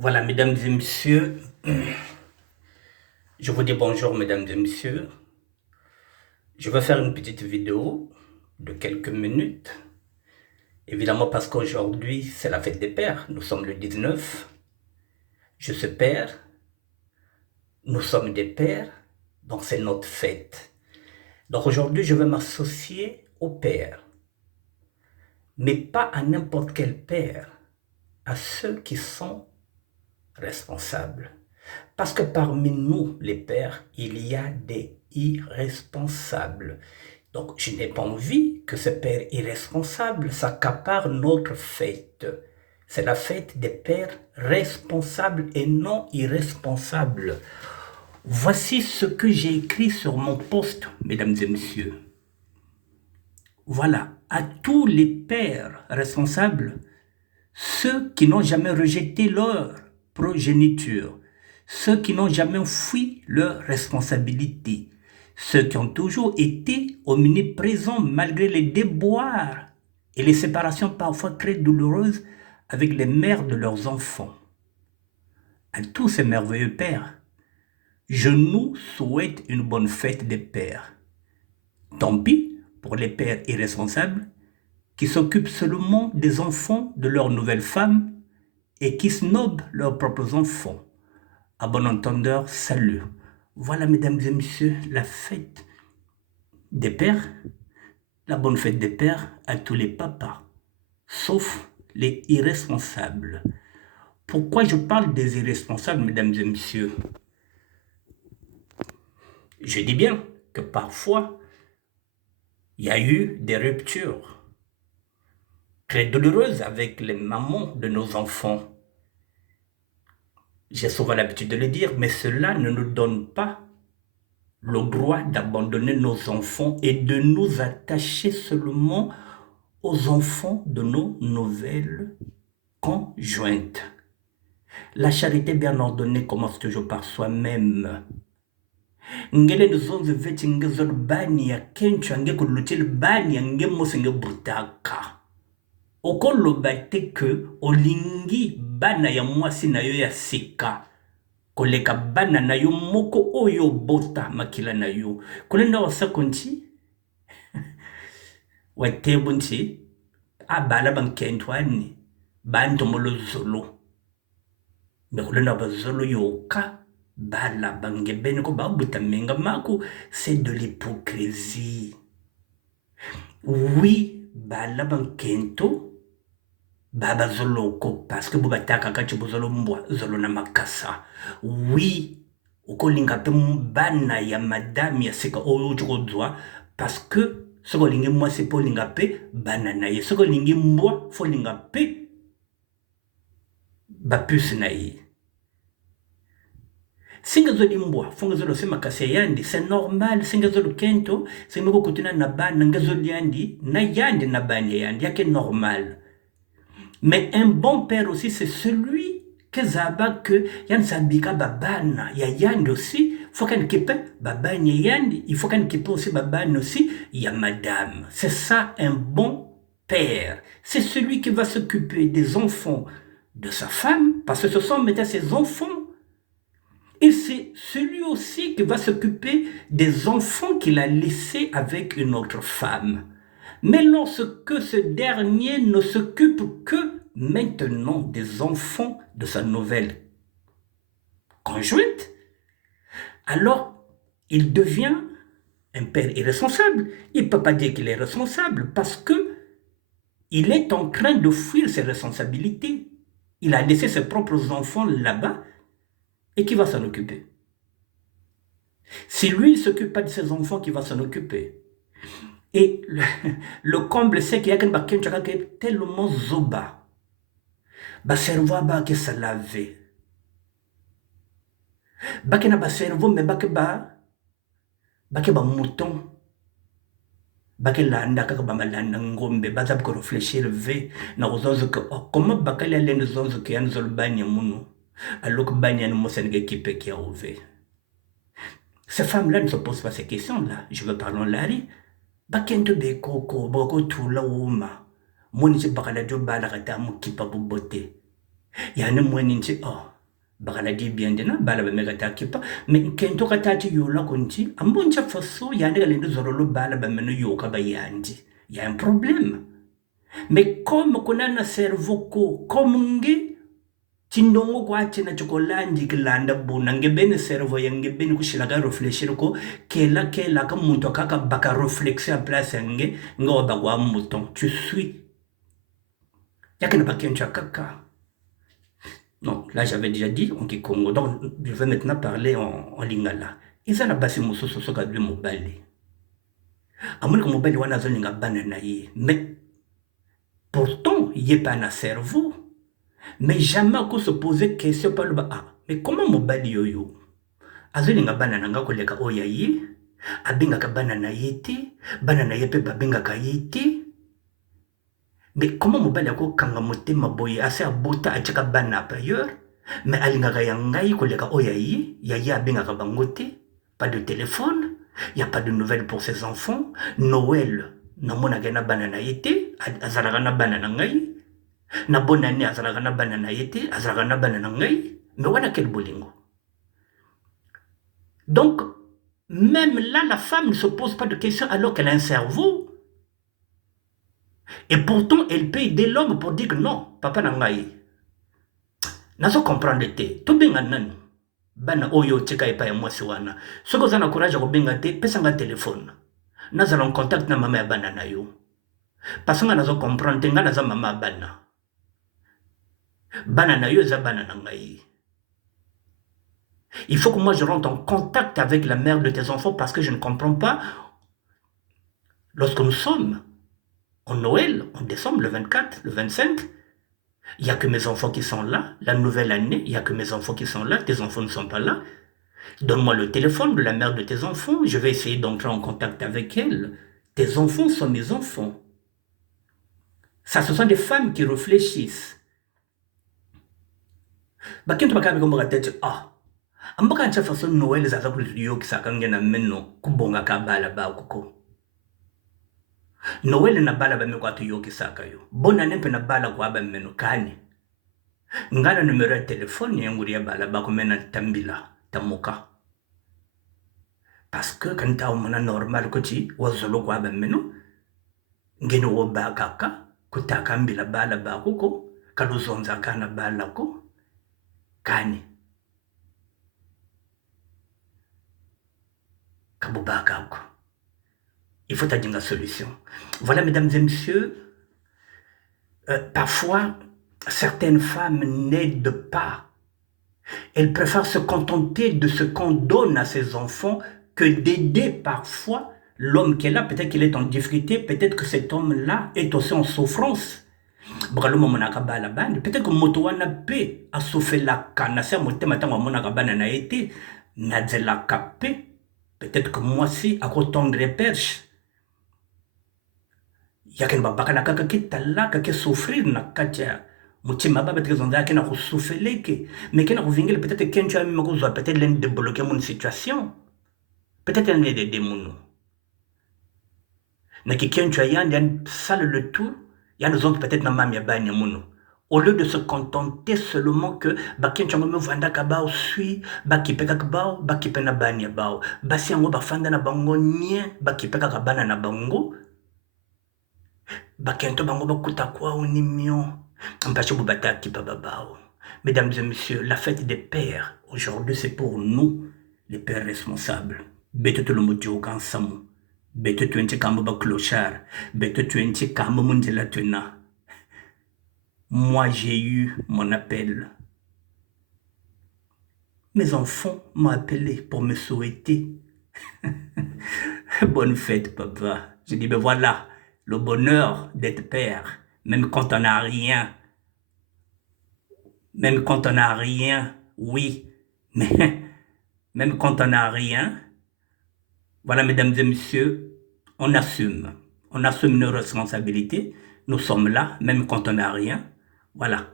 Voilà, mesdames et messieurs, je vous dis bonjour, mesdames et messieurs. Je vais faire une petite vidéo de quelques minutes. Évidemment, parce qu'aujourd'hui, c'est la fête des pères. Nous sommes le 19. Je suis père. Nous sommes des pères. Donc, c'est notre fête. Donc, aujourd'hui, je vais m'associer aux pères. Mais pas à n'importe quel père. À ceux qui sont responsables. Parce que parmi nous, les pères, il y a des irresponsables. Donc, je n'ai pas envie que ce père irresponsable s'accapare notre fête. C'est la fête des pères responsables et non irresponsables. Voici ce que j'ai écrit sur mon post, mesdames et messieurs. Voilà, à tous les pères responsables, ceux qui n'ont jamais rejeté leur progéniture, ceux qui n'ont jamais fui leurs responsabilités, ceux qui ont toujours été omniprésents malgré les déboires et les séparations parfois très douloureuses avec les mères de leurs enfants. À tous ces merveilleux pères, je nous souhaite une bonne fête des pères. Tant pis pour les pères irresponsables qui s'occupent seulement des enfants de leurs nouvelles femmes et qui snobent leurs propres enfants. À bon entendeur, salut. Voilà, mesdames et messieurs, la fête des pères, la bonne fête des pères à tous les papas, sauf les irresponsables. Pourquoi je parle des irresponsables, mesdames et messieurs? Je dis bien que parfois, il y a eu des ruptures très douloureuses avec les mamans de nos enfants. J'ai souvent l'habitude de le dire, mais cela ne nous donne pas le droit d'abandonner nos enfants et de nous attacher seulement aux enfants de nos nouvelles conjointes. La charité bien ordonnée commence toujours par soi-même. Ngele nzonze veti ngezol bani ya kencho ange kulutil bani ange mosenge brutaka. Okoloba te ke olingi bana ya mwasi na yo ya sika. Koleka bana na yo moko oyo bota makila na yo. Kolenda wasako nti watebu nti abala bankentwani bantomolo zolo. Kolenda bazolo yoka bala bangebeni ko babuta menga mako, c'est de l'hypocrisie. Oui, bala bankento baba zoloko parce que bubataka kati bozolo mbwa zolo na makasa. Oui, ukolinga pe bana ya madame ya sika oyo chokozwa parce que soko lingi moi c'est pour linga pe bana na ye, soko lingi mbwa fo linga pe ba puce na ye. Singa zoli mbwa fonga zolo sema kase yandi, c'est normal. Singa zolo kento c'est meko kutuna na bana ngazoli yandi na yandi na bana yandi yake normal. Mais un bon père aussi, c'est celui que zaba que yan sabika babana ya yandi aussi, faut qu'un kipe babane yandi, il faut qu'un kipe aussi babane aussi, ya madame. C'est ça un bon père. C'est celui qui va s'occuper des enfants de sa femme, parce que ce sont maintenant ses enfants. Et c'est celui aussi qui va s'occuper des enfants qu'il a laissés avec une autre femme. Mais lorsque ce dernier ne s'occupe que maintenant des enfants de sa nouvelle conjointe, alors il devient un père irresponsable. Il ne peut pas dire qu'il est responsable parce que il est en train de fuir ses responsabilités. Il a laissé ses propres enfants là-bas et qui va s'en occuper? Si lui ne s'occupe pas de ses enfants, qui va s'en occuper? Et le comble, c'est qu'il y a quelqu'un qui est tellement zoba. Ba cerveau ba ke sa laver. Ba ke na ba cerveau mais ba ke ba mouton. Ba ke landa ka ba malanda ngombe ba za ko réfléchir ve na ozozo que comment ba ke la lende zozo ke yan zol banya muno. Alors que banya no mosen équipe qui a ouvert. Ces femmes-là ne se posent pas ces questions-là. Je veux parler en lari. Ba kento be koko boko tula uma. Moni se bakala jo bala kata mu kipa bobote. Il y a un moyen de oh, bagala di bien de na bala ba mega takipa mais kento katati yola konti amboncha faso yande galendo zorolo bala ba meno yoka ba yandi. Il y a un problème. Mais comme qu'on a un cerveau comme nge tindongo kwa chena chokolandi kilanda buna nge bene cerveau ya nge bene kushila ka réfléchir ko kela ka muntu kaka baka réflexion à place nge ngo ba kwa mouton tu suis yakena ba kencha kaka. Non, là j'avais déjà dit en Kikongo, donc je vais maintenant parler en lingala. Ils ont la base mususu soka de mobile. Amoni ko mobile wana zolinga bana na ye, mais pourtant il est pas un cerveau. Mais jamais qu'on se poser question par le bas. Ah, mais comment mobile yoyo? Azolinga bana nanga koleka oya ye, abinga ka bana na yete, bana na yepe babinga ka yete. Mais comment mobile yako kanga motema boye ase abota achaka bana ailleurs? Mais alingaka ya ngai koleka oya ye, ya ye abingaka bango te, pas de téléphone, il n'y a pas de nouvelles pour ses enfants. Noël, namonaka na bana na yete, azalaka na bana na ngai. Na bonne année azalaka na bana na yete, azalaka na bana na ngai. Mais wana quel bolingo. Donc, même là, la femme ne se pose pas de questions alors qu'elle a un cerveau. Et pourtant, elle peut aider l'homme pour dire que non, papa na ngai. Nazo comprendre te, to benga nani. Bana oyo cheka epa ya mwasi wana. Soko zana courage ko benga te, pesa nga téléphone. Nazala en contact na mama ya bana na yo. Parce que nazo comprendre te nga naza mama bana. Bana na yo za bana na ngai. Il faut que moi je rentre en contact avec la mère de tes enfants parce que je ne comprends pas. Lorsque nous sommes en Noël, en décembre, le 24, le 25, il n'y a que mes enfants qui sont là. La nouvelle année, il n'y a que mes enfants qui sont là. Tes enfants ne sont pas là. Donne-moi le téléphone de la mère de tes enfants. Je vais essayer d'entrer en contact avec elle. Tes enfants sont mes enfants. Ça, ce sont des femmes qui réfléchissent. Bah, quand tu vas comme la tête, ah, en bas, quand tu fais Noël, ça va plus yo qui s'accorde na meno, kubonga kabala ba kuko. Noël na bala ba me kwa tu yo ki saka yo. Bonne année pe na bala kwa ba meno kani. Ngana numéro de téléphone yangu ya bala ba ko mena tambila tamuka. Parce que quand ta umana normal ko ti wazolo kwa ba meno ngeno wo ba kaka kutaka mbila bala ba kuko kaluzonza kana bala ko kani. Kabubaka ko. Il faut avoir une solution. Voilà, mesdames et messieurs, parfois, certaines femmes n'aident pas. Elles préfèrent se contenter de ce qu'on donne à ses enfants que d'aider parfois l'homme qui est là. Peut-être qu'il est en difficulté, peut-être que cet homme-là est aussi en souffrance. Peut-être que motowana pe a souffert la canne, peut-être que moi aussi, à côté perche. Yaken babaka na kaka kitala kake souffrir na katia mutima baba tkezonda yake na kusoufeleke mais kena kuvingile peut-être kencho ami makozwa peut-être l'un débloquer mon situation peut-être l'un des démons na kencho yan sale le tout yan zone peut-être na mami banya muno au lieu de se contenter seulement que ba kencho me vanda ka ba sui ba kipeka ka ba kipena banya ba basi yango ba fanda na bango nye ba kipeka ka bana na bango. Bakento bango bakuta kwa unimio mpacho bubataki babao. Mesdames et messieurs, la fête des pères aujourd'hui c'est pour nous les pères responsables. Beto to lomojo kansamu. Beto tuenche kambo ba clochard. Beto tuenche kambo munjela tuna. Moi j'ai eu mon appel. Mes enfants m'ont appelé pour me souhaiter bonne fête papa. Je dis ben voilà. Le bonheur d'être père, même quand on n'a rien. Même quand on n'a rien, oui. Mais même quand on n'a rien, voilà, mesdames et messieurs, on assume. On assume nos responsabilités. Nous sommes là, même quand on n'a rien. Voilà.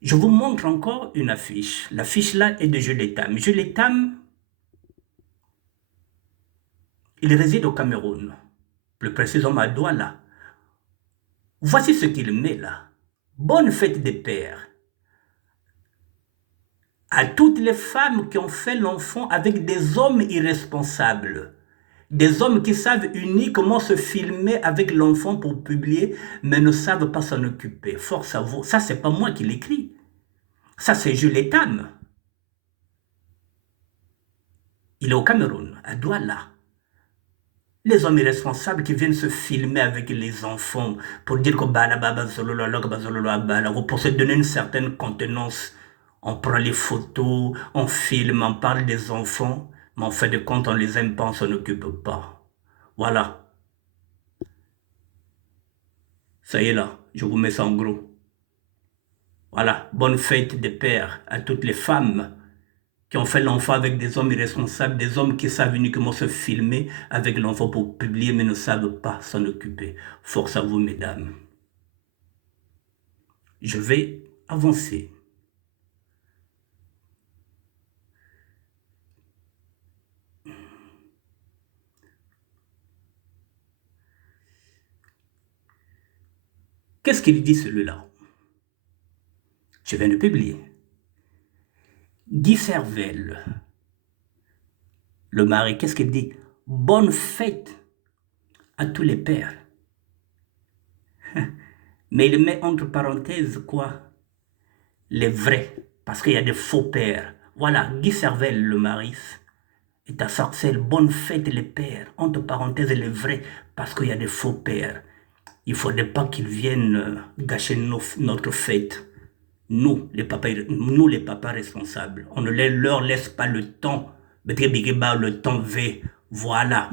Je vous montre encore une affiche. L'affiche là est de Jules Tam. Jules Tam, il réside au Cameroun. Plus précisément à Douala. Voici ce qu'il met là. Bonne fête des pères. À toutes les femmes qui ont fait l'enfant avec des hommes irresponsables, des hommes qui savent uniquement se filmer avec l'enfant pour publier, mais ne savent pas s'en occuper. Force à vous. Ça, c'est pas moi qui l'écris. Ça, c'est Jules Tam. Il est au Cameroun, à Douala. Les hommes irresponsables qui viennent se filmer avec les enfants pour dire que pour se donner une certaine contenance. On prend les photos, on filme, on parle des enfants, mais en fin de compte, on les aime pas, on s'en occupe pas. Voilà. Ça y est là, je vous mets ça en gros. Voilà, bonne fête des pères à toutes les femmes qui ont fait l'enfant avec des hommes irresponsables, des hommes qui savent uniquement se filmer avec l'enfant pour publier, mais ne savent pas s'en occuper. Force à vous, mesdames. Je vais avancer. Qu'est-ce qu'il dit celui-là? Je viens de publier. Guy Servel, le mari, qu'est-ce qu'il dit? Bonne fête à tous les pères. Mais il met entre parenthèses quoi? Les vrais, parce qu'il y a des faux pères. Voilà, Guy Servel, le mari, est à Sarcelles. Bonne fête les pères, entre parenthèses les vrais, parce qu'il y a des faux pères. Il ne faudrait pas qu'ils viennent gâcher notre fête. Nous, les papas responsables, on ne leur laisse pas le temps. Le temps va. Voilà.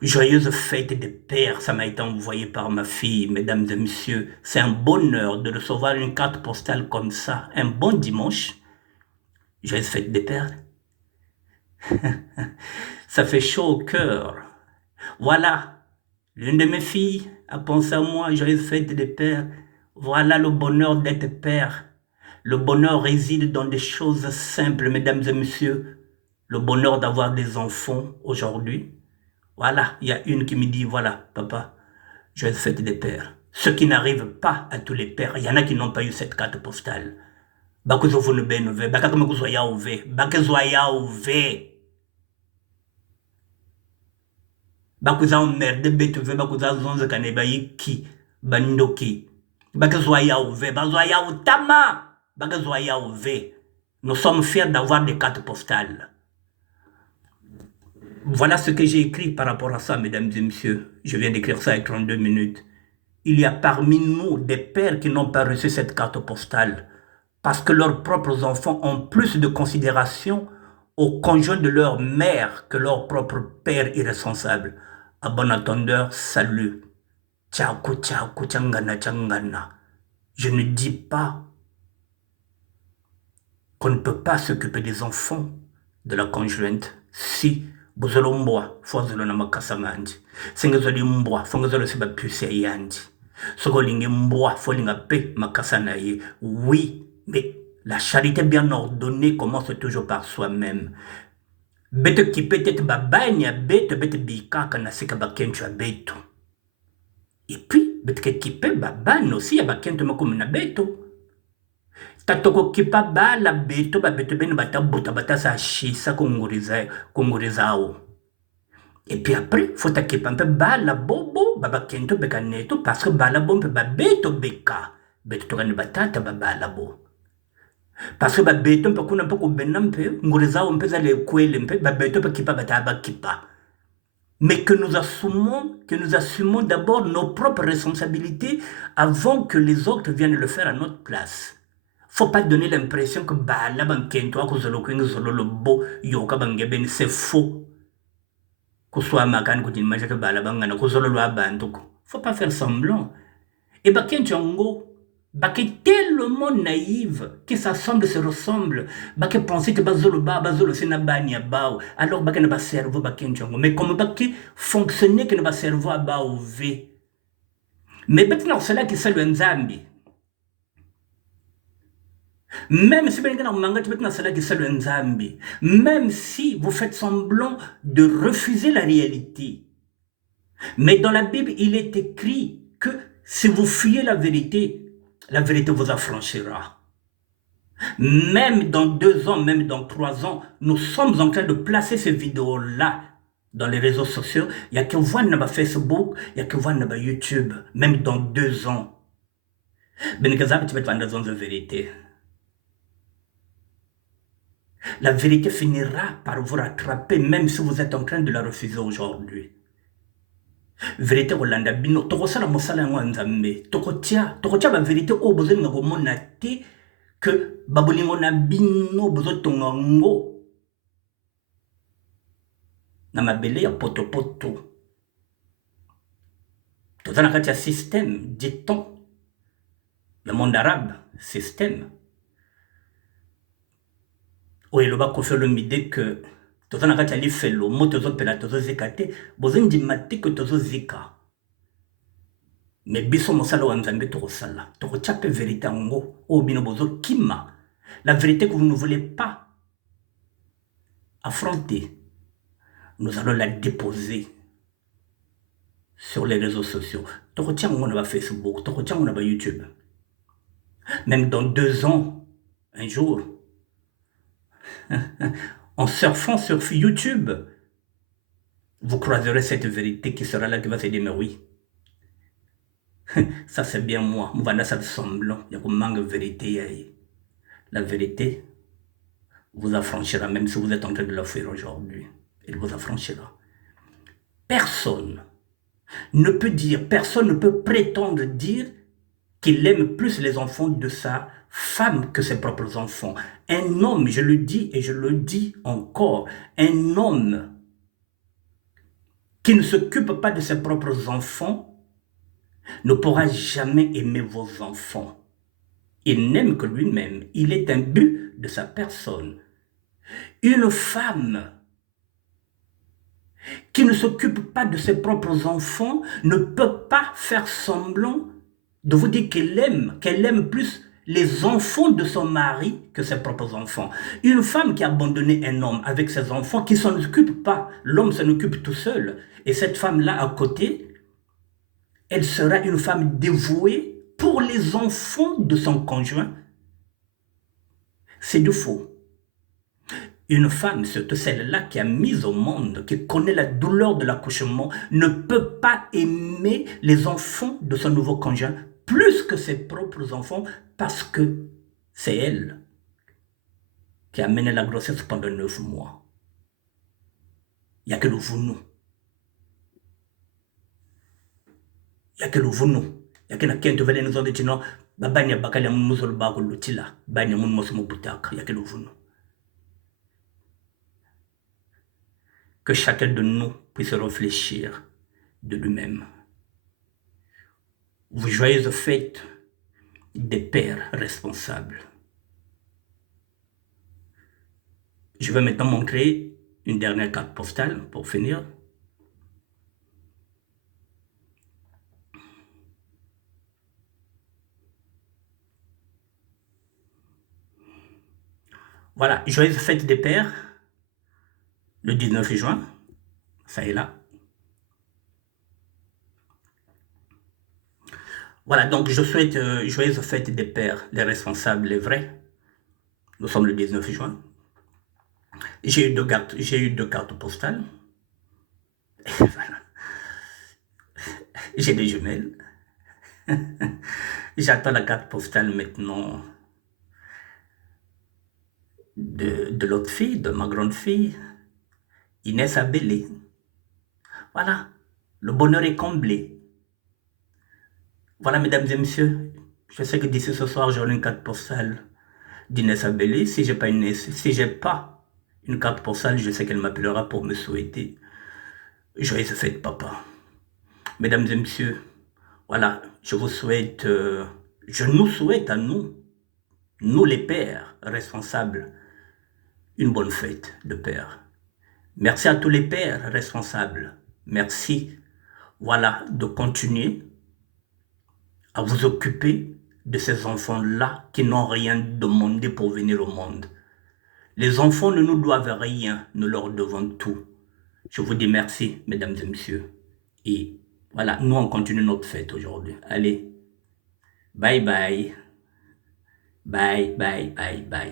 Joyeuse fête des pères, ça m'a été envoyé par ma fille, mesdames et messieurs. C'est un bonheur de recevoir une carte postale comme ça. Un bon dimanche. Joyeuse fête des pères. Ça fait chaud au cœur. Voilà. L'une de mes filles a pensé à moi, joyeuse fête des pères. Voilà le bonheur d'être père. Le bonheur réside dans des choses simples, mesdames et messieurs. Le bonheur d'avoir des enfants aujourd'hui. Voilà, il y a une qui me dit, voilà, papa, joyeuse fête des pères. Ceux qui n'arrivent pas à tous les pères, il y en a qui n'ont pas eu cette carte postale. Bakuza emmerde betuve bakuza zonze kaneba yiki bandoki bakuza yaouve bazwa yaoutama bakuza yaouve. Nous sommes fiers d'avoir des cartes postales. Voilà ce que j'ai écrit par rapport à ça, mesdames et messieurs. Je viens d'écrire ça avec 32 minutes. Il y a parmi nous des pères qui n'ont pas reçu cette carte postale parce que leurs propres enfants ont plus de considération au conjoint de leur mère que leur propre père irresponsable. À bon entendeur, salut. Ciao, ciao, changana, changana. Je ne dis pas qu'on ne peut pas s'occuper des enfants de la conjointe si bozolo mbwa fozolo na makasa manji. Sengezoli mbwa fongezolo siba puse yandi. Sokolingi mbwa folinga pe makasa na ye. Oui, mais la charité bien ordonnée commence toujours par soi-même. Bete qui peut-être babanya bete bete bikaka na sika bakencho ya beto. Et puis, bete qui peut babanya aussi ya bakento makoum na beto. Tatoko kipa bala beto ba beto bene bata buta bata sa shisa kongorizao. Et puis après, faut takipa un peu bala bobo baba kento beka neto parce que bala bombe ba beto beka. Beto toka ne batata ba bala bo. Parce que ba beto mpe kuna mpe kubena mpe ngorizao mpe za le kwele mpe ba beto mpe kipa bata ba kipa. Mais que nous assumons d'abord nos propres responsabilités avant que les autres viennent le faire à notre place. Faut pas donner l'impression que bala bankento akozolo kwinga zolo lo bo yoka bangeben, c'est faux. Kuswa makani kuti maja ke bala bangana kozolo lo abantu. Faut pas faire semblant. Et bakento ngo baké tellement naïve que ça semble se ressemble, baké penser que bazolo c'est na banya bao, alors baké na ba cerveau bakento ngo, mais comme baké fonctionner que na ba cerveau a bao v. Mais maintenant cela qui c'est le nzambi. Même si vous faites semblant de refuser la réalité. Mais dans la Bible, il est écrit que si vous fuyez la vérité, La vérité vous affranchira. Même dans 2 ans, même dans 3 ans, nous sommes en train de placer ces vidéos-là dans les réseaux sociaux. Il y a que voir sur Facebook, il y a que voir sur YouTube, même dans 2 ans. Benikazabi, tu vas être dans la vérité. La vérité finira par vous rattraper, même si vous êtes en train de la refuser aujourd'hui. Vérité Rolanda Bino, Tokosala Mosala Nzambe, Tokotia la vérité au besoin de remonter que Babolingo na Bino, besoin Tongango, na mabele ya poto. Tozana kati ya système, dit-on, le monde arabe, système. Oyeloba Koffi Olomide que tozana kati ya lifelo, mo tozopela tozozika te, besoin ndima te que tozozika. Mais biso mosala wa Nzambe tokosala, tokotia pe vérité yango, o bino bozo kima. La vérité que vous ne voulez pas affronter, nous allons la déposer sur les réseaux sociaux. Tokotia yango na Facebook, tokotia yango na YouTube. Même dans 2 ans, un jour, en surfant sur YouTube, vous croiserez cette vérité qui sera là, qui va se dire, mais oui, ça c'est bien moi, moi ça semblant, il y a un manque de vérité. La vérité vous affranchira, même si vous êtes en train de la fuir aujourd'hui. Elle vous affranchira. Personne ne peut dire, personne ne peut prétendre dire qu'il aime plus les enfants de sa femme que ses propres enfants. Un homme, je le dis et je le dis encore, un homme qui ne s'occupe pas de ses propres enfants ne pourra jamais aimer vos enfants. Il n'aime que lui-même. Il est un but de sa personne. Une femme qui ne s'occupe pas de ses propres enfants ne peut pas faire semblant de vous dire qu'elle aime plus les enfants de son mari que ses propres enfants. Une femme qui a abandonné un homme avec ses enfants, qui ne s'en occupe pas, l'homme s'en occupe tout seul, et cette femme-là à côté, elle sera une femme dévouée pour les enfants de son conjoint. C'est du faux. Une femme, surtout celle-là qui a mis au monde, qui connaît la douleur de l'accouchement, ne peut pas aimer les enfants de son nouveau conjoint plus que ses propres enfants parce que c'est elle qui a mené la grossesse pendant 9 mois. Il n'y a que le vounou. Il n'y a que le vounou. Il y a que la kente vele nous ont dit non, babanya bakali mun musol bako lutila, banya mun mosumo butaka, il y a que le vounou. Que chacun de nous puisse réfléchir de lui-même. Vous joyeuses fêtes des pères responsables. Je vais maintenant montrer une dernière carte postale pour finir. Voilà, joyeuses fêtes des pères, le 19 juin, ça est là. Voilà, donc je souhaite joyeuses fêtes des pères, les responsables, les vrais. Nous sommes le 19 juin. J'ai eu deux cartes postales. Voilà. J'ai des jumelles. J'attends la carte postale maintenant de l'autre fille, de ma grande fille, Inès Abélé. Voilà, le bonheur est comblé. Voilà, mesdames et messieurs, je sais que d'ici ce soir, j'aurai une carte postale d'Inès Abélé. Si j'ai pas une carte postale, je sais qu'elle m'appellera pour me souhaiter joyeuses fêtes, papa. Mesdames et messieurs, voilà, je nous souhaite à nous les pères responsables, une bonne fête de père. Merci à tous les pères responsables. Merci, voilà, de continuer à vous occuper de ces enfants-là qui n'ont rien demandé pour venir au monde. Les enfants ne nous doivent rien, nous leur devons tout. Je vous dis merci, mesdames et messieurs. Et voilà, nous on continue notre fête aujourd'hui. Allez, Bye bye. Bye, bye, bye, bye.